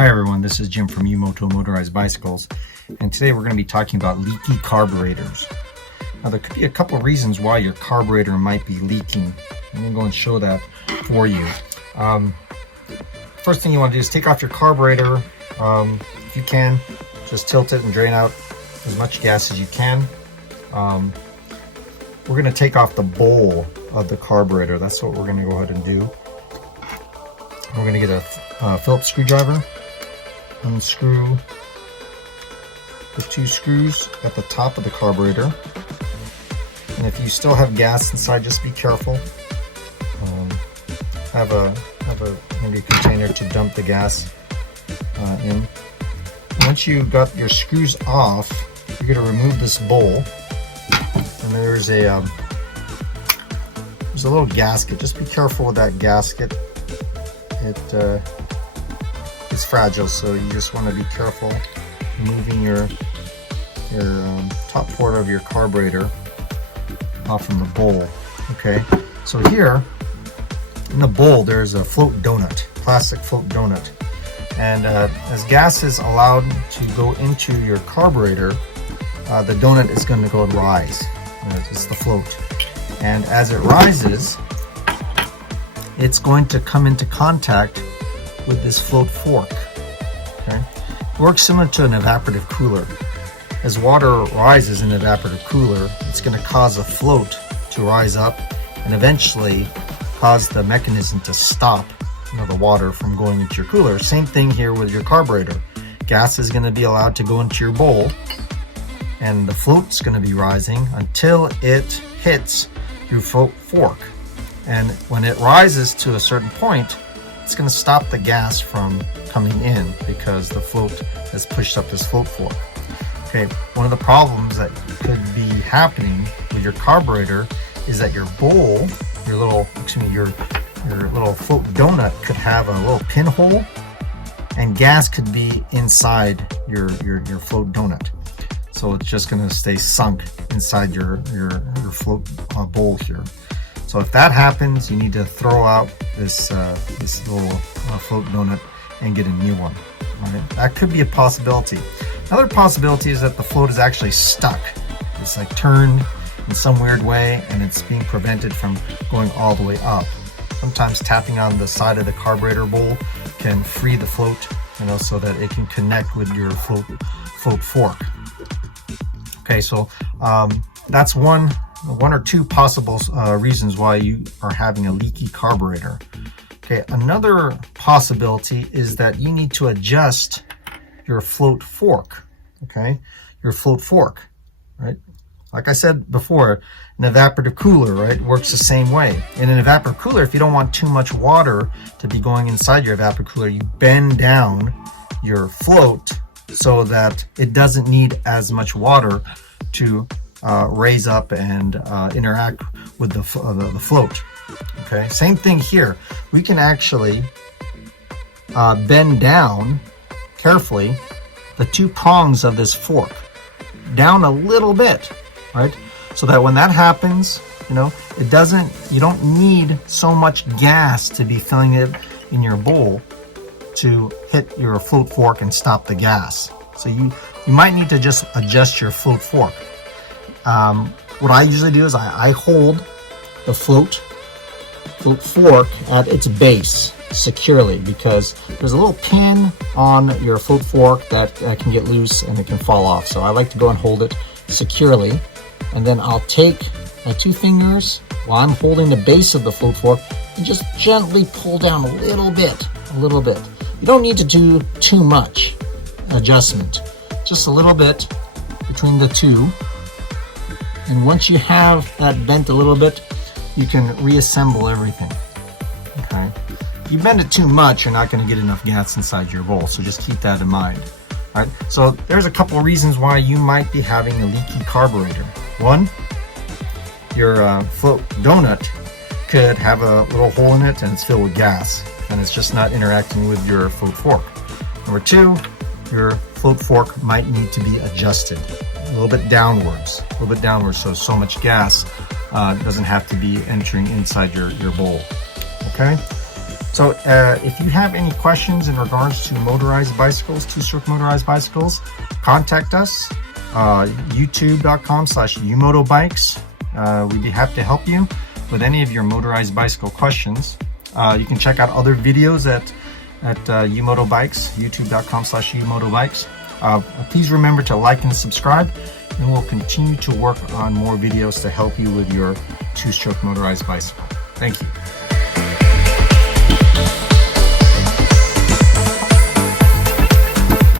Hi everyone, this is Jim from U-MOTO Motorized Bicycles, and today we're going to be talking about leaky carburetors. Now there could be a couple of reasons why your carburetor might be leaking. I'm going to go and show that for you. First thing you want to do is take off your carburetor. If you can, just tilt it and drain out as much gas as you can. We're going to take off the bowl of the carburetor. That's what we're going to go ahead and do. We're going to get a Phillips screwdriver, unscrew the two screws at the top of the carburetor, and if you still have gas inside, just be careful. Have maybe a container to dump the gas in. Once you got your screws off, you're going to remove this bowl, and there's a little gasket. Just be careful with that gasket. It's fragile, so you just want to be careful moving your top port of your carburetor off from the bowl. Okay, so here in the bowl there's a float donut, plastic float donut, and as gas is allowed to go into your carburetor, the donut is going to go and rise. It's the float, and as it rises, it's going to come into contact with this float fork. Okay, it works similar to an evaporative cooler. As water rises in an evaporative cooler, it's going to cause a float to rise up and eventually cause the mechanism to stop, the water from going into your cooler. Same thing here with your carburetor. Gas is going to be allowed to go into your bowl, and the float's going to be rising until it hits your float fork. And when it rises to a certain point, it's going to stop the gas from coming in because the float has pushed up this float fork. Okay, one of the problems that could be happening with your carburetor is that your bowl, your little float donut could have a little pinhole, and gas could be inside your float donut. So it's just going to stay sunk inside your float bowl here. So if that happens, you need to throw out this little float donut and get a new one. All right? That could be a possibility. Another possibility is that the float is actually stuck. It's like turned in some weird way, and it's being prevented from going all the way up. Sometimes tapping on the side of the carburetor bowl can free the float, so that it can connect with your float fork. Okay, so that's one or two possible reasons why you are having a leaky carburetor. Okay, another possibility is that you need to adjust your float fork. Okay, your float fork, right? Like I said before, an evaporative cooler, right, works the same way. In an evaporative cooler, if you don't want too much water to be going inside your evaporative cooler, you bend down your float so that it doesn't need as much water to raise up and interact with the float. Okay, same thing here. We can actually bend down carefully the two prongs of this fork down a little bit, right? So that when that happens, you don't need so much gas to be filling it in your bowl to hit your float fork and stop the gas. So you might need to just adjust your float fork. What I usually do is I hold the float fork at its base securely, because there's a little pin on your float fork that can get loose and it can fall off. So I like to go and hold it securely, and then I'll take my two fingers while I'm holding the base of the float fork and just gently pull down a little bit. You don't need to do too much adjustment, just a little bit between the two. And once you have that bent a little bit, you can reassemble everything. Okay, if you bend it too much, you're not going to get enough gas inside your bowl, so just keep that in mind. All right, so there's a couple of reasons why you might be having a leaky carburetor. One, your float donut could have a little hole in it and it's filled with gas, and it's just not interacting with your float fork. Number two, your float fork might need to be adjusted a little bit downwards, so much gas doesn't have to be entering inside your bowl. Okay, So if you have any questions in regards to motorized bicycles, two-stroke motorized bicycles, contact us, youtube.com/U-MOTO bikes. We'd be happy to help you with any of your motorized bicycle questions. You can check out other videos at U-MOTO bikes, youtube.com/U-MOTO bikes. Please remember to like and subscribe, and we'll continue to work on more videos to help you with your two-stroke motorized bicycle. Thank you.